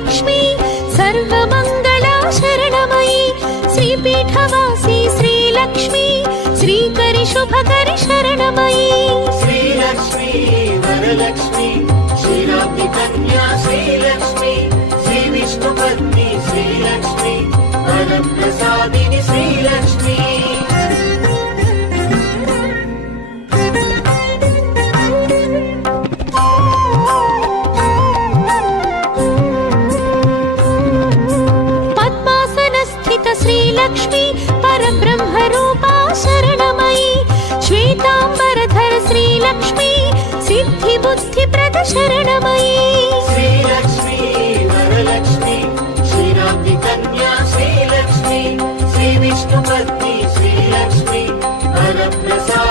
Sreelakshmi सर्वमङ्गला शरणमयी श्रीपीठवासी Sreelakshmi श्रीकरि शुभकरि शरणमयी Sreelakshmi Varalakshmi श्रीराब्धि Kanya Sreelakshmi श्रीविष्णुपत्नी Sreelakshmi वरप्रसादिनी Sreelakshmi Sreelakshmi परब्रह्मरूपा शरणमयी श्वेतांबरधर Sreelakshmi सिद्धिबुद्धिप्रद शरणमयी Sreelakshmi Varalakshmi श्रीराब्धि Kanya Sreelakshmi श्रीविष्णुपत्नी Sreelakshmi वरप्रसादिनी